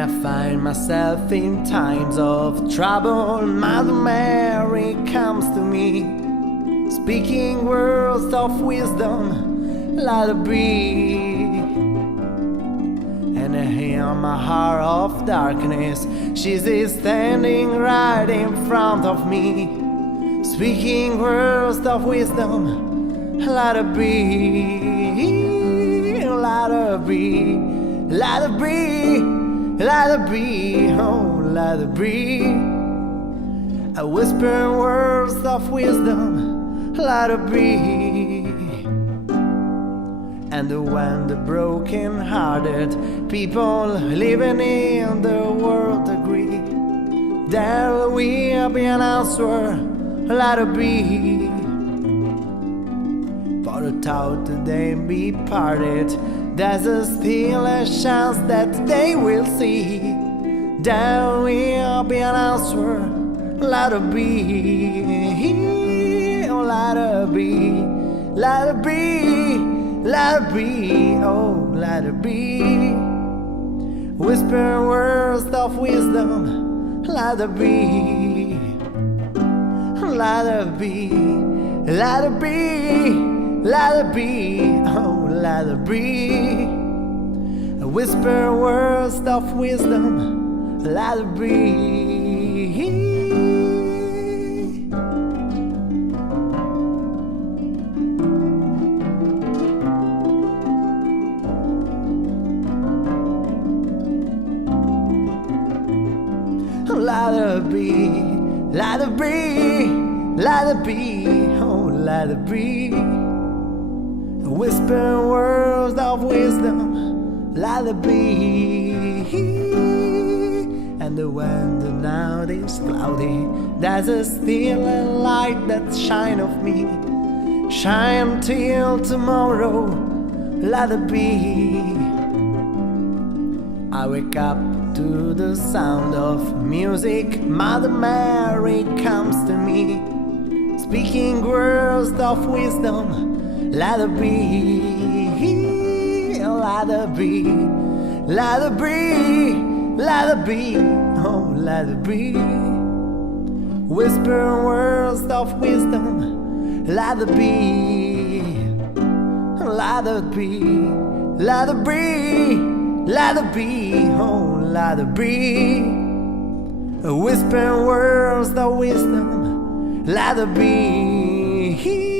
When I find myself in times of trouble, Mother Mary comes to me, speaking words of wisdom, let it be. And in my heart of darkness, she's standing right in front of me, speaking words of wisdom, let it be, let it be, let it be, let it be, oh, let it be. I whisper words of wisdom, let it be. And when the broken-hearted people living in the world agree, there will be an answer, let it be. For the thought that they be parted, there's still a chance that they will see. There will be an answer, let it be. Oh, let it be, let it be, let it be, oh, let it be. Whisper words of wisdom, let it be. Let it be, let it be, let it be, oh, let it be. Whisper words of wisdom, let it be. Let it be, let it be, let it be, oh, let it be. Whisper words of wisdom, let it be. And when the night is cloudy, there's still a light that shines of me. Shine till tomorrow, let it be. I wake up to the sound of music, Mother Mary comes to me, speaking words of wisdom, let it be, let it be, let it be, let it be, oh, let it be. Whisper words of wisdom, let it be, let it be, let it be, let it be, oh, let it be. Whisper words of wisdom, let it be.